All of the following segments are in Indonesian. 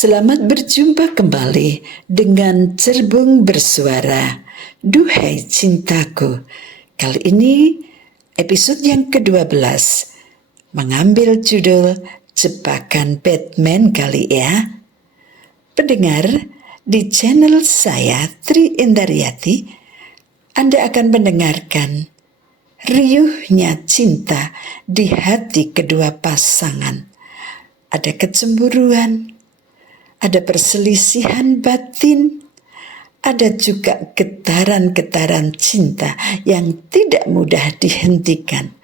Selamat berjumpa kembali dengan Cerbung Bersuara. Duhai Cintaku. Kali ini episode yang ke-12 mengambil judul Jebakan Batman kali ya. Pendengar, di channel saya Tri Indaryati, Anda akan mendengarkan riuhnya cinta di hati kedua pasangan. Ada kecemburuan, ada perselisihan batin, ada juga getaran-getaran cinta yang tidak mudah dihentikan,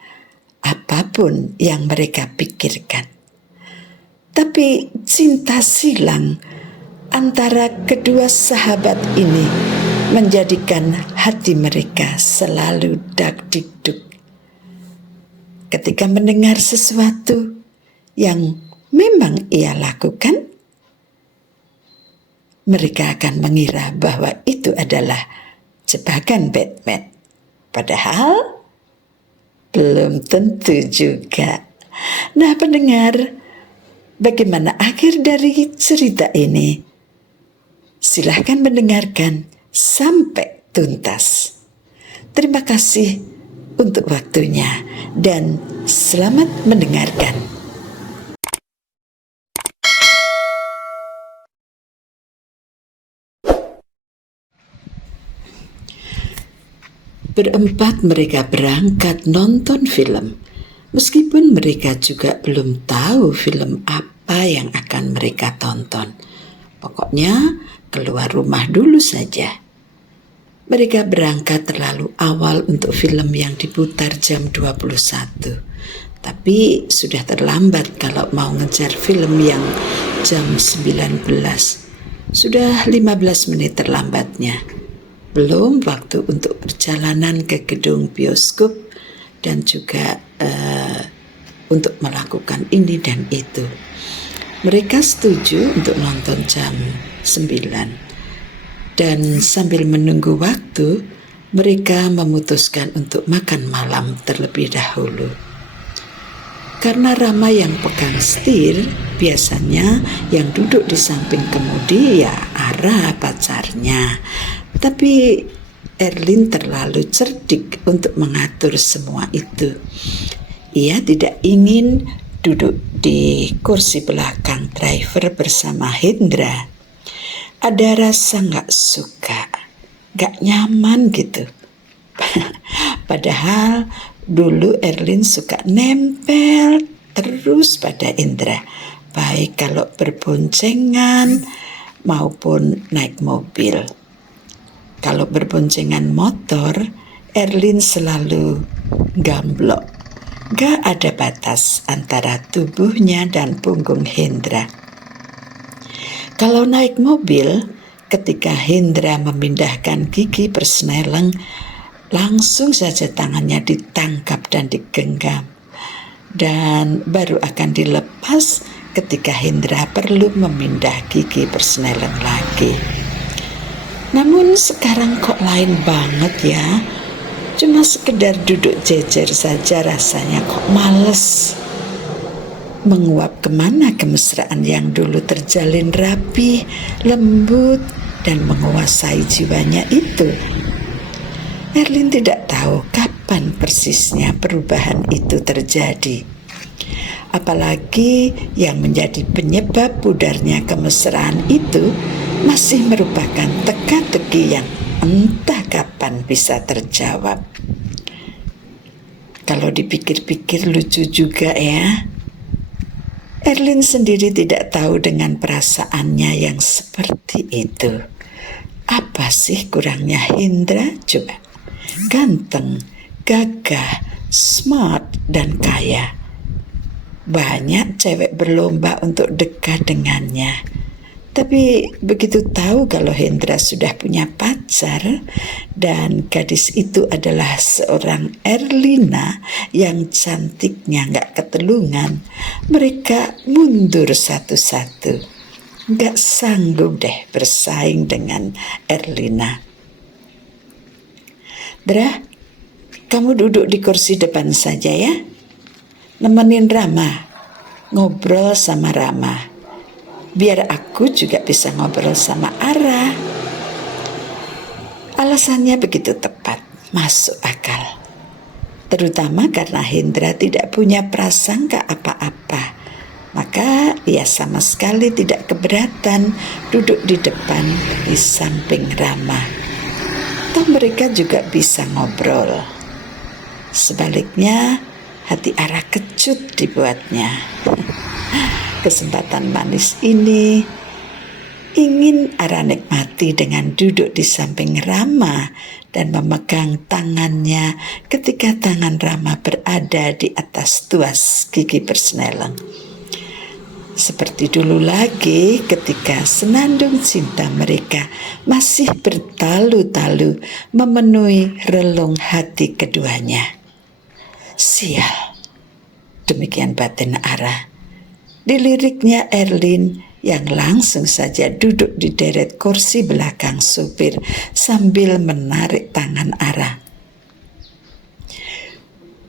apapun yang mereka pikirkan. Tapi cinta silang antara kedua sahabat ini menjadikan hati mereka selalu dak-dikduk. Ketika mendengar sesuatu yang memang ia lakukan, mereka akan mengira bahwa itu adalah jebakan Batman. Padahal belum tentu juga. Nah, pendengar, bagaimana akhir dari cerita ini? Silahkan mendengarkan sampai tuntas. Terima kasih untuk waktunya dan selamat mendengarkan. Berempat mereka berangkat nonton film, meskipun mereka juga belum tahu film apa yang akan mereka tonton. Pokoknya keluar rumah dulu saja. Mereka berangkat terlalu awal untuk film yang diputar jam 21. Tapi sudah terlambat kalau mau ngejar film yang jam 19. Sudah 15 menit terlambatnya. Belum waktu untuk perjalanan ke gedung bioskop dan juga untuk melakukan ini dan itu. Mereka setuju untuk nonton jam 9. Dan sambil menunggu waktu, mereka memutuskan untuk makan malam terlebih dahulu. Karena Rama yang pegang setir, biasanya yang duduk di samping kemudi ya Ara pacarnya. Tapi Erlin terlalu cerdik untuk mengatur semua itu. Ia tidak ingin duduk di kursi belakang driver bersama Hendra. Ada rasa gak suka, gak nyaman gitu. Padahal dulu Erlin suka nempel terus pada Indra, baik kalau berboncengan maupun naik mobil. Kalau berboncengan motor, Erlin selalu gamblok. Gak ada batas antara tubuhnya dan punggung Hendra. Kalau naik mobil, ketika Hendra memindahkan gigi persneleng, langsung saja tangannya ditangkap dan digenggam. Dan baru akan dilepas ketika Hendra perlu memindah gigi persneleng lagi. Namun sekarang kok lain banget ya. Cuma sekedar duduk jejer saja rasanya kok males. Menguap kemana kemesraan yang dulu terjalin rapi, lembut, dan menguasai jiwanya itu. Erlin tidak tahu kapan persisnya perubahan itu terjadi. Apalagi yang menjadi penyebab pudarnya kemesraan itu masih merupakan teka-teki yang entah kapan bisa terjawab. Kalau dipikir-pikir lucu juga ya. Erlin sendiri tidak tahu dengan perasaannya yang seperti itu. Apa sih kurangnya Hendra? Coba. Ganteng, gagah, smart, dan kaya. Banyak cewek berlomba untuk dekat dengannya. Tapi begitu tahu kalau Hendra sudah punya pacar dan gadis itu adalah seorang Erlina yang cantiknya gak ketelungan, mereka mundur satu-satu. Gak sanggup deh bersaing dengan Erlina. Dra, kamu duduk di kursi depan saja ya. Nemenin Rama, ngobrol sama Rama. biar aku juga bisa ngobrol sama Ara. Alasannya begitu tepat, masuk akal. Terutama karena Hendra tidak punya prasangka apa-apa. Maka ia sama sekali tidak keberatan duduk di depan di samping Rama. Toh mereka juga bisa ngobrol. Sebaliknya, hati Ara kecut dibuatnya. Kesempatan manis ini ingin Ara nikmati dengan duduk di samping Rama dan memegang tangannya ketika tangan Rama berada di atas tuas gigi persneleng. Seperti dulu lagi ketika senandung cinta mereka masih bertalu-talu memenuhi relung hati keduanya. Sial, demikian batin Ara. Diliriknya Erlin yang langsung saja duduk di deret kursi belakang supir sambil menarik tangan Ara.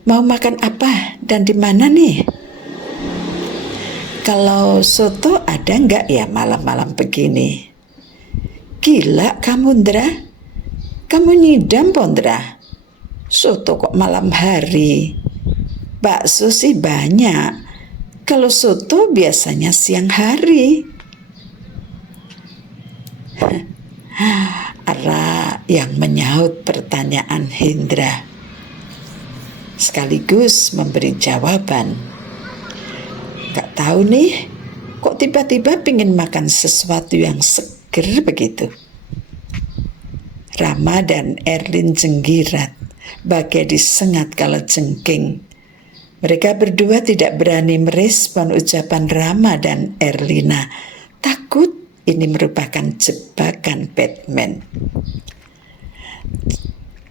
Mau makan apa dan di mana nih? Kalau soto ada nggak ya malam-malam begini? Gila kamu, Ndra. Kamu nyidam, Pondra. Soto kok malam hari? Bakso sih banyak. Kalau soto biasanya siang hari. Ara yang menyaut pertanyaan Hendra sekaligus memberi jawaban. Gak tahu nih, kok tiba-tiba pingin makan sesuatu yang seger begitu. Rama dan Erlin jenggirat, bagai disengat kalajengking. Mereka berdua tidak berani merespon ucapan Rama dan Erlina. Takut ini merupakan jebakan Batman.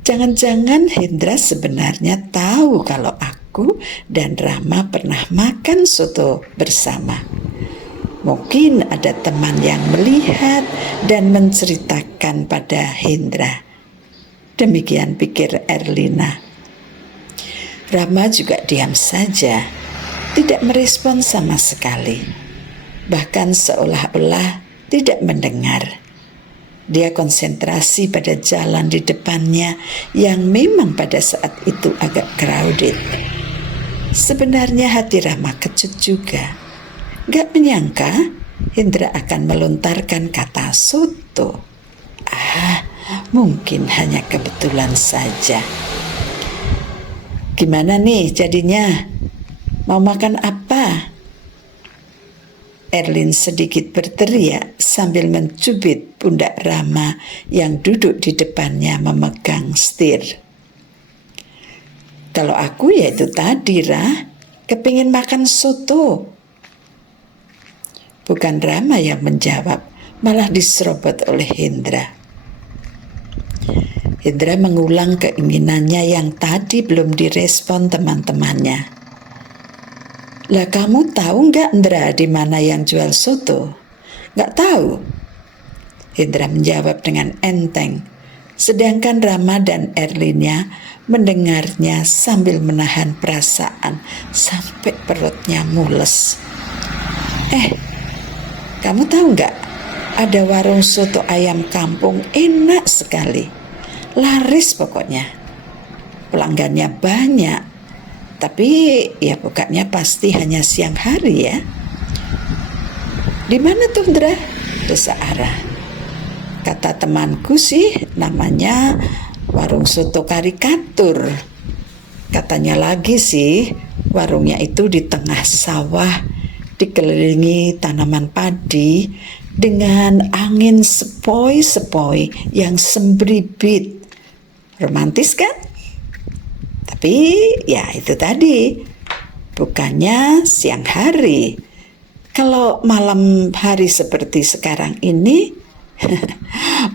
Jangan-jangan Hendra sebenarnya tahu kalau aku dan Rama pernah makan soto bersama. Mungkin ada teman yang melihat dan menceritakan pada Hendra. Demikian pikir Erlina. Rama juga diam saja, tidak merespon sama sekali. Bahkan seolah-olah tidak mendengar. Dia konsentrasi pada jalan di depannya yang memang pada saat itu agak crowded. Sebenarnya hati Rama kecut juga. Gak menyangka Hendra akan melontarkan kata soto. Mungkin hanya kebetulan saja. Gimana nih jadinya? Mau makan apa? Erlin sedikit berteriak sambil mencubit pundak Rama yang duduk di depannya memegang setir. Kalau aku ya itu tadi, kepingin makan soto. Bukan Rama yang menjawab, malah diserobot oleh Hendra. Hendra mengulang keinginannya yang tadi belum direspon teman-temannya. Lah kamu tahu nggak, Ndra, di mana yang jual soto? Nggak tahu. Hendra menjawab dengan enteng, sedangkan Rama dan Erlinnya mendengarnya sambil menahan perasaan sampai perutnya mules. Kamu tahu nggak? Ada warung soto ayam kampung enak sekali, laris pokoknya. Pelanggannya banyak. Tapi ya bukanya pasti hanya siang hari ya. Di mana tuh, Ndra? Desa Ara. Kata temanku sih namanya warung soto karikatur. Katanya lagi sih warungnya itu di tengah sawah, dikelilingi tanaman padi dengan angin sepoi-sepoi yang sembribit. Romantis kan? Tapi ya itu tadi, bukannya siang hari. Kalau malam hari seperti sekarang ini,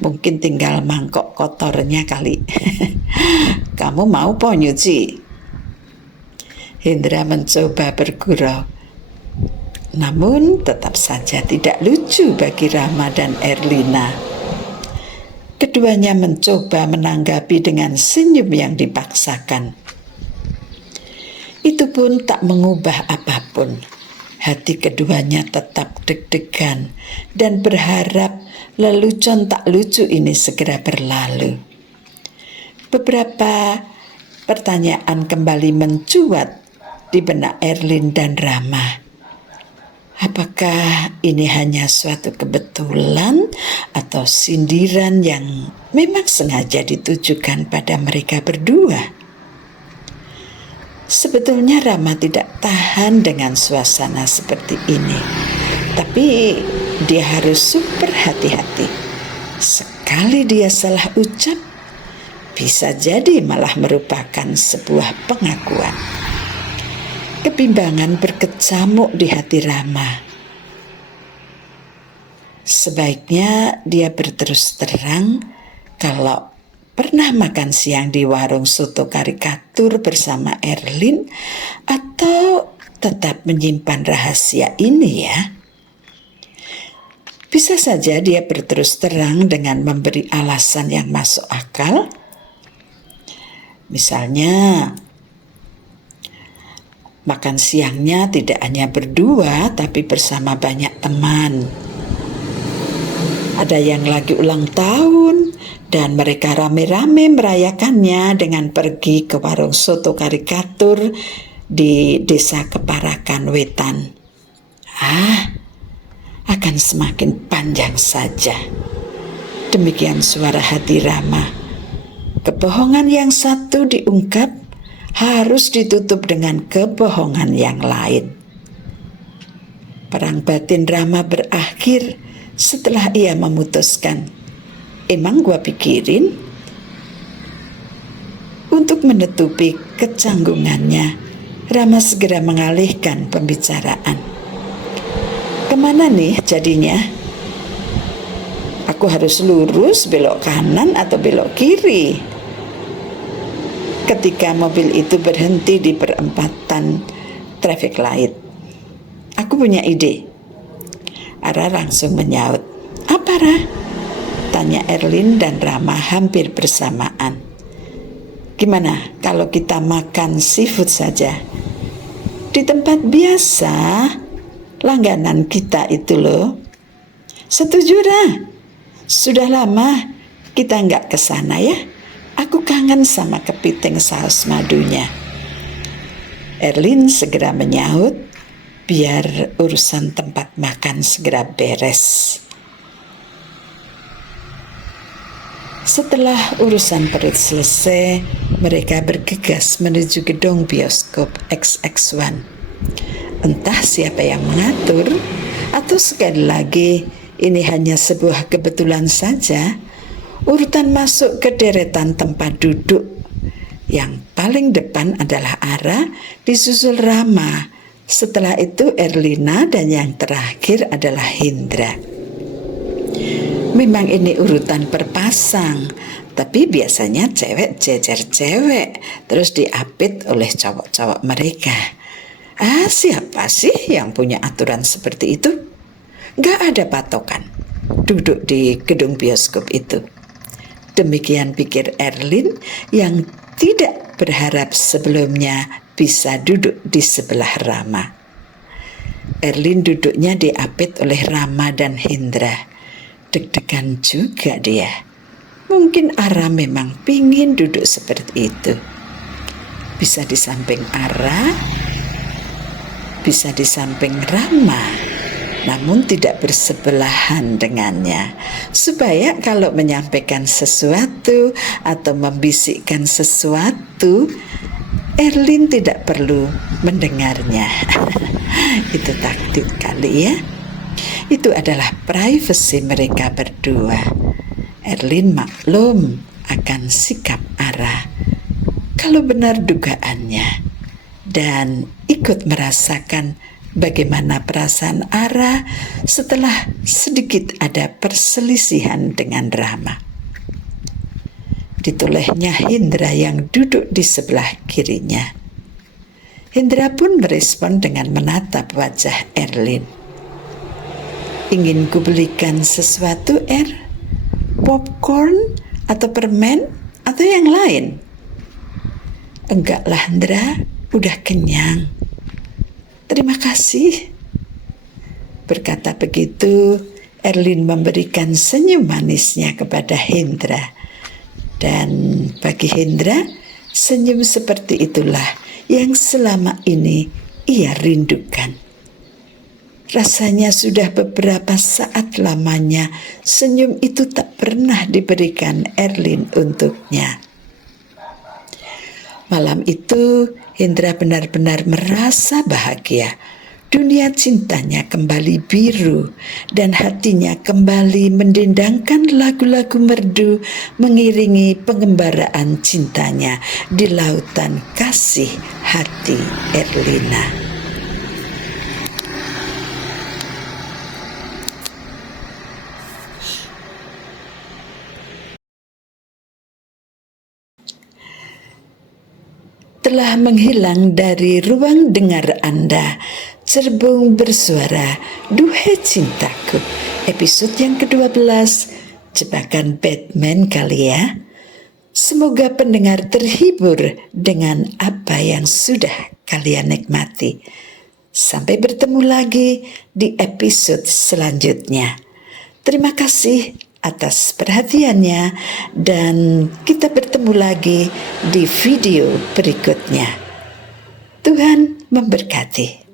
mungkin tinggal mangkok kotornya kali. Kamu mau po nyuci? Hendra mencoba bergurau. Namun tetap saja tidak lucu bagi Rama dan Erlina. Keduanya mencoba menanggapi dengan senyum yang dipaksakan. Itu pun tak mengubah apapun. Hati keduanya tetap deg-degan dan berharap lelucon tak lucu ini segera berlalu. Beberapa pertanyaan kembali mencuat di benak Erlin dan Rama. Apakah ini hanya suatu kebetulan atau sindiran yang memang sengaja ditujukan pada mereka berdua? Sebetulnya Rama tidak tahan dengan suasana seperti ini, tapi dia harus super hati-hati. Sekali dia salah ucap, bisa jadi malah merupakan sebuah pengakuan. Kebimbangan berkecamuk di hati Rama. Sebaiknya dia berterus terang kalau pernah makan siang di warung soto karikatur bersama Erlin, atau tetap menyimpan rahasia ini ya. Bisa saja dia berterus terang dengan memberi alasan yang masuk akal. Misalnya, makan siangnya tidak hanya berdua, tapi bersama banyak teman. Ada yang lagi ulang tahun, dan mereka rame-rame merayakannya dengan pergi ke warung soto karikatur di Desa Keparakan Wetan. Akan semakin panjang saja. Demikian suara hati Rama. Kebohongan yang satu diungkap harus ditutup dengan kebohongan yang lain. Perang batin Rama berakhir setelah ia memutuskan, emang gua pikirin? Untuk menutupi kecanggungannya, Rama segera mengalihkan pembicaraan. Kemana nih jadinya? Aku harus lurus, belok kanan, atau belok kiri? Ketika mobil itu berhenti di perempatan traffic light, aku punya ide. Ara langsung menyaut. Apa, Ra? Tanya Erlin dan Rama hampir bersamaan. Gimana kalau kita makan seafood saja? Di tempat biasa, langganan kita itu loh. Setuju, Ra? Sudah lama kita nggak ke sana ya. Aku kangen sama kepiting saus madunya. Erlin segera menyaut, biar urusan tempat makan segera beres. Setelah urusan perut selesai, mereka bergegas menuju gedung bioskop XX1. Entah siapa yang mengatur, atau sekali lagi ini hanya sebuah kebetulan saja. Urutan masuk ke deretan tempat duduk. Yang paling depan adalah Ara, disusul Rama. Setelah itu Erlina, dan yang terakhir adalah Hindra. Memang ini urutan berpasang, tapi biasanya cewek jejer cewek, terus diapit oleh cowok-cowok mereka. Siapa sih yang punya aturan seperti itu? Gak ada patokan duduk di gedung bioskop itu. Demikian pikir Erlin yang tidak berharap sebelumnya bisa duduk di sebelah Rama. Erlin duduknya diapit oleh Rama dan Hindra. Deg-degan juga dia. Mungkin Ara memang pingin duduk seperti itu. Bisa di samping Ara, bisa di samping Rama, namun tidak bersebelahan dengannya, supaya kalau menyampaikan sesuatu atau membisikkan sesuatu, Erlin tidak perlu mendengarnya. Itu taktik kali ya. Itu adalah privasi mereka berdua. Erlin maklum akan sikap Ara, kalau benar dugaannya, dan ikut merasakan bagaimana perasaan Ara setelah sedikit ada perselisihan dengan Rama. Ditolehnya Hindra yang duduk di sebelah kirinya. Hindra pun merespon dengan menatap wajah Erlin. Ingin kubelikan sesuatu, Popcorn atau permen atau yang lain? Enggak lah, Hindra, udah kenyang. Terima kasih. berkata begitu, Erlin memberikan senyum manisnya kepada Hendra. Dan bagi Hendra, senyum seperti itulah yang selama ini ia rindukan. Rasanya sudah beberapa saat lamanya senyum itu tak pernah diberikan Erlin untuknya. Malam itu Hendra benar-benar merasa bahagia. Dunia cintanya kembali biru dan hatinya kembali mendendangkan lagu-lagu merdu mengiringi pengembaraan cintanya di lautan kasih hati Erlina. Telah menghilang dari ruang dengar Anda, Cerbung bersuara, Duhe Cintaku, episode yang ke-12, jebakan Batman kali ya. Semoga pendengar terhibur dengan apa yang sudah kalian nikmati. Sampai bertemu lagi di episode selanjutnya. Terima kasih atas perhatiannya dan kita bertemu lagi di video berikutnya. Tuhan memberkati.